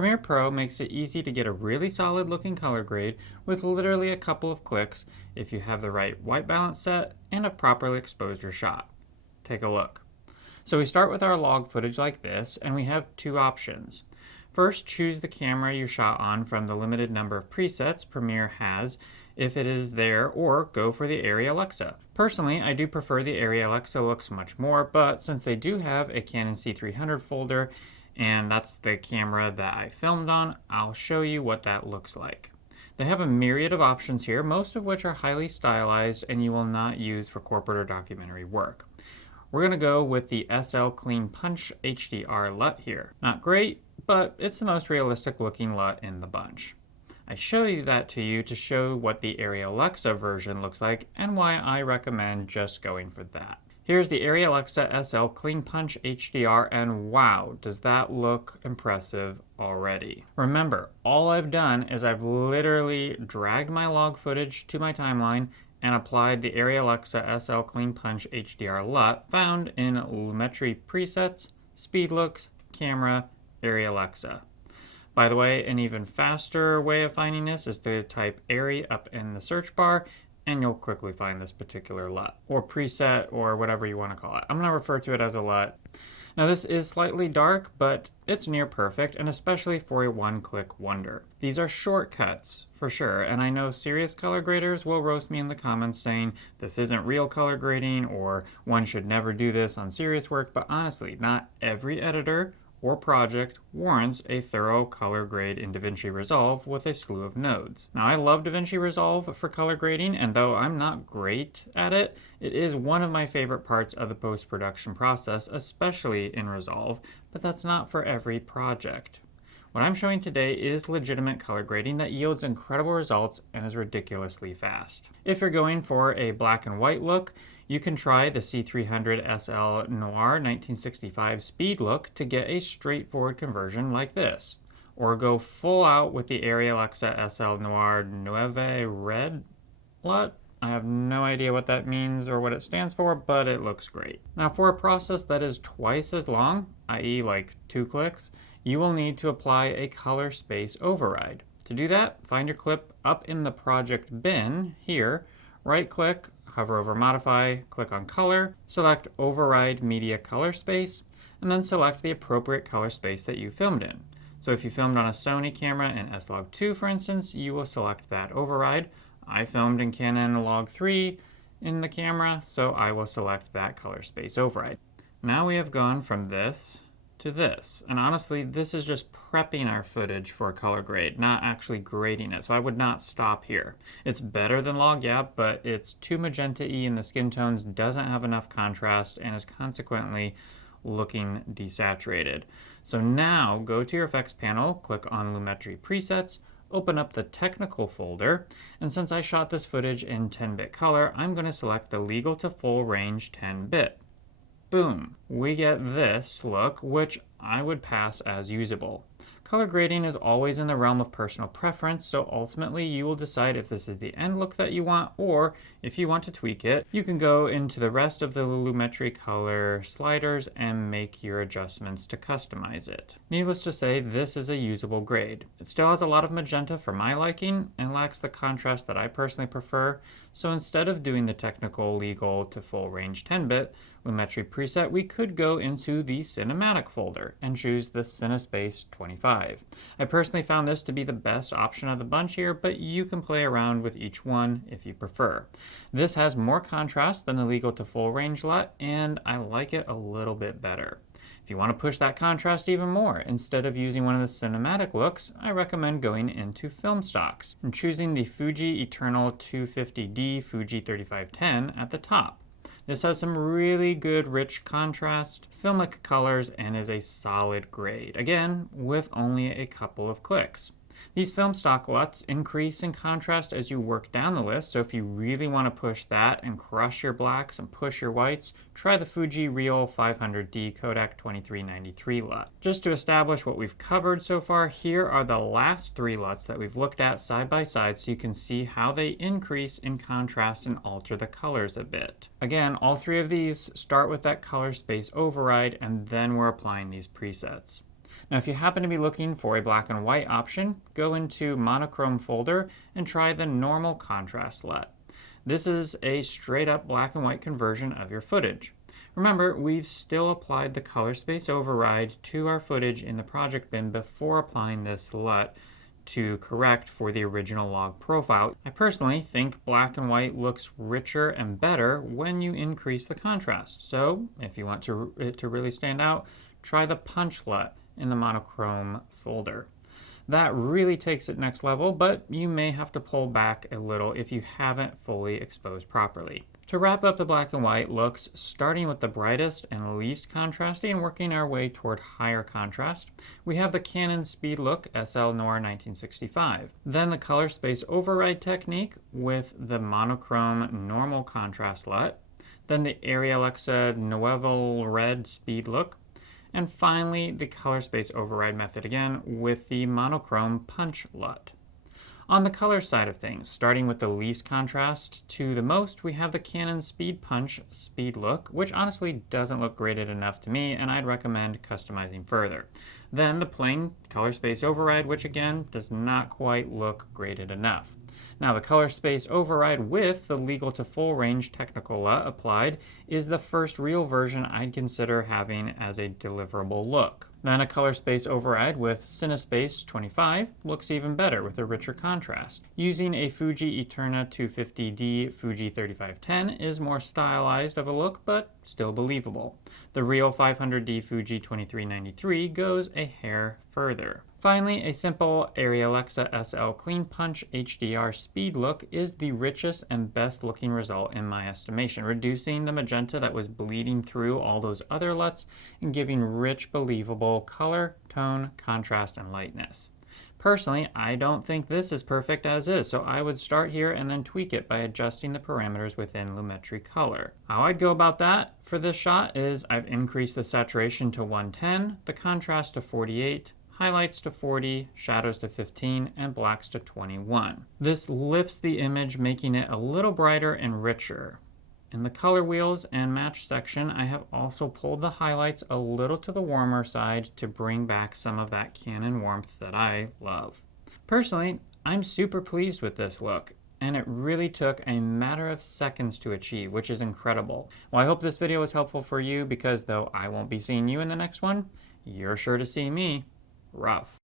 Premiere Pro makes it easy to get a really solid looking color grade with literally a couple of clicks if you have the right white balance set and have properly exposed your shot. Take a look. So we start with our log footage like this, and we have two options. First, choose the camera you shot on from the limited number of presets Premiere has if it is there, or go for the Arri Alexa. Personally, I do prefer the Arri Alexa looks much more, but since they do have a Canon C300 folder, and that's the camera that I filmed on, I'll show you what that looks like. They have a myriad of options here, most of which are highly stylized and you will not use for corporate or documentary work. We're going to go with the SL Clean Punch HDR LUT here. Not great, but it's the most realistic looking LUT in the bunch. I show you that to you to show what the Arri Alexa version looks like and why I recommend just going for that. Here's the Arri Alexa SL Clean Punch HDR, and wow, does that look impressive already. Remember, all I've done is I've literally dragged my log footage to my timeline and applied the Arri Alexa SL Clean Punch HDR LUT found in Lumetri Presets, Speed Looks, Camera, Arri Alexa. By the way, an even faster way of finding this is to type Arri up in the search bar, and you'll quickly find this particular LUT, or preset, or whatever you want to call it. I'm going to refer to it as a LUT. Now this is slightly dark, but it's near perfect, and especially for a one-click wonder. These are shortcuts, for sure, and I know serious color graders will roast me in the comments saying this isn't real color grading, or one should never do this on serious work, but honestly, not every editor or project warrants a thorough color grade in DaVinci Resolve with a slew of nodes. Now I love DaVinci Resolve for color grading, and though I'm not great at it, it is one of my favorite parts of the post-production process, especially in Resolve, but that's not for every project. What I'm showing today is legitimate color grading that yields incredible results and is ridiculously fast. If you're going for a black and white look, you can try the C300 SL Noir 1965 speed look to get a straightforward conversion like this. Or go full out with the Arri Alexa SL Noir Nueve Red LUT. I have no idea what that means or what it stands for, but it looks great. Now for a process that is twice as long, i.e. like 2 clicks, you will need to apply a color space override. To do that, find your clip up in the project bin here, right click, hover over modify, click on color, select override media color space, and then select the appropriate color space that you filmed in. So if you filmed on a Sony camera in S-Log2 for instance, you will select that override. I filmed in Canon Log 3 in the camera, so I will select that color space override. Now we have gone from this to this. And honestly, this is just prepping our footage for a color grade, not actually grading it. So I would not stop here. It's better than log, yeah, but it's too magenta-y in the skin tones, doesn't have enough contrast, and is consequently looking desaturated. So now go to your effects panel, click on Lumetri Presets, open up the technical folder, and since I shot this footage in 10-bit color, I'm going to select the legal to full range 10-bit. Boom, we get this look, which I would pass as usable. Color grading is always in the realm of personal preference, so ultimately you will decide if this is the end look that you want, or if you want to tweak it, you can go into the rest of the Lumetri color sliders and make your adjustments to customize it. Needless to say, this is a usable grade. It still has a lot of magenta for my liking and lacks the contrast that I personally prefer, so instead of doing the technical legal to full range 10-bit Lumetri preset, we could go into the cinematic folder and choose the Cinespace 25. I personally found this to be the best option of the bunch here, but you can play around with each one if you prefer. This has more contrast than the legal to full range LUT, and I like it a little bit better. If you want to push that contrast even more, instead of using one of the cinematic looks, I recommend going into film stocks and choosing the Fuji Eternal 250D Fuji 3510 at the top. This has some really good rich contrast, filmic colors, and is a solid grade, again, with only a couple of clicks. These film stock LUTs increase in contrast as you work down the list, so if you really want to push that and crush your blacks and push your whites, try the Fuji Real 500D Kodak 2393 LUT. Just to establish what we've covered so far, here are the last 3 LUTs that we've looked at side by side so you can see how they increase in contrast and alter the colors a bit. Again, all 3 of these start with that color space override, and then we're applying these presets. Now, if you happen to be looking for a black and white option, go into Monochrome folder and try the normal contrast LUT. This is a straight up black and white conversion of your footage. Remember, we've still applied the color space override to our footage in the project bin before applying this LUT to correct for the original log profile. I personally think black and white looks richer and better when you increase the contrast. So if you want it to really stand out, try the punch LUT in the monochrome folder. That really takes it next level, but you may have to pull back a little if you haven't fully exposed properly. To wrap up the black and white looks, starting with the brightest and least contrasty and working our way toward higher contrast, we have the Canon Speed Look SL Noir 1965. Then the color space override technique with the monochrome normal contrast LUT. Then the Arri Alexa Novel Red Speed Look. And finally, the color space override method again with the monochrome punch LUT. On the color side of things, starting with the least contrast to the most, we have the Canon Speed Punch Speed Look, which honestly doesn't look graded enough to me, and I'd recommend customizing further. Then the plain color space override, which again does not quite look graded enough. Now, the color space override with the legal to full range technical LUT applied is the first real version I'd consider having as a deliverable look. Then a color space override with CineSpace 25 looks even better with a richer contrast. Using a Fuji Eterna 250D Fuji 3510 is more stylized of a look, but still believable. The Real 500D Fuji 2393 goes a hair further. Finally, a simple Arri Alexa SL Clean Punch HDR Speed Look is the richest and best looking result in my estimation, reducing the magenta that was bleeding through all those other LUTs and giving rich, believable color, tone, contrast, and lightness. Personally, I don't think this is perfect as is, so I would start here and then tweak it by adjusting the parameters within Lumetri Color. How I'd go about that for this shot is I've increased the saturation to 110, the contrast to 48, highlights to 40, shadows to 15, and blacks to 21. This lifts the image, making it a little brighter and richer. In the color wheels and match section, I have also pulled the highlights a little to the warmer side to bring back some of that Canon warmth that I love. Personally, I'm super pleased with this look, and it really took a matter of seconds to achieve, which is incredible. Well, I hope this video was helpful for you because though I won't be seeing you in the next one, you're sure to see me. Rough.